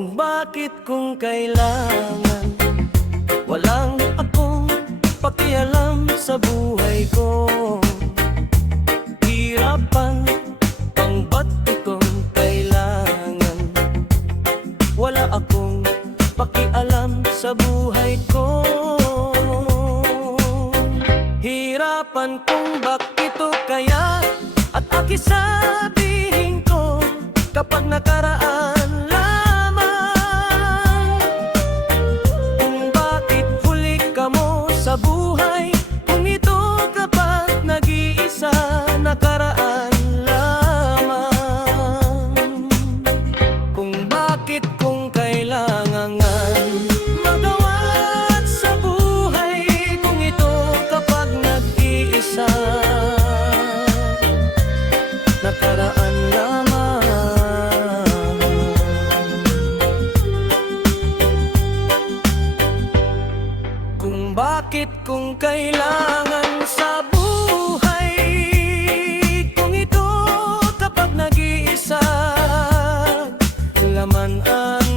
Kung bakit kung kailangan walang akong pakialam sa buhay ko. Hirapan pang ba't itong kailangan wala akong pakialam sa buhay ko. Hirapan kung bakit ito kaya at sabihin ko kapag nakaraan lamang. Kung bakit huli ka mo sa buhay kung ito kapag nag-iisa nakaraan lamang. Kung bakit kung kailangan magawa sa buhay kung ito kapag nag-iisa nakaraan lamang. Kung bakit kung kailangan sa buhay kung ito kapag nag-iisa laman ang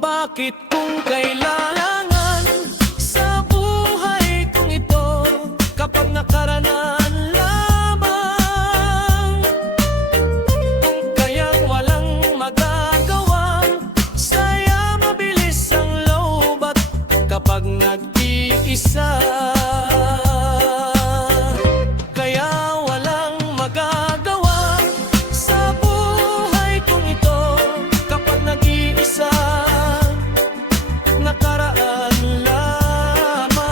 bakit kung kailangan sa buhay kung ito kapag nakaraan lamang. Kung kayang walang magagawa saya mabilis ang loobat kapag nag-iisa. Kaya walang magagawa sa buhay kung ito kapag nag-iisa nakaraan lamang.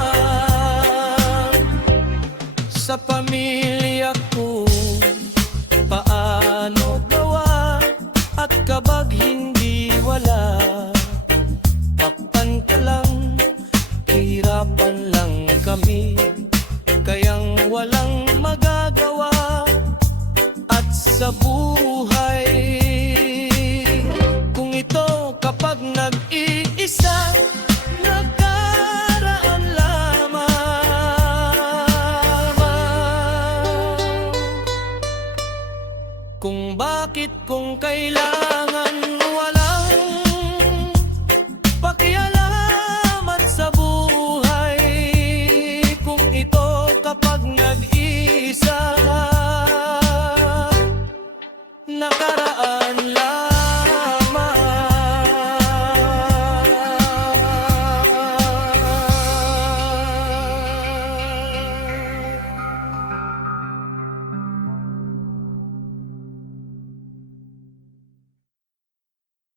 Sa pamilya ko paano gawa at kabag hindi wala takpan ka lang hirapan lang kami kayang walang magagawa at sa buhay kung ito kapag nag-iisa nakaraan lamang. Kung bakit kung kailan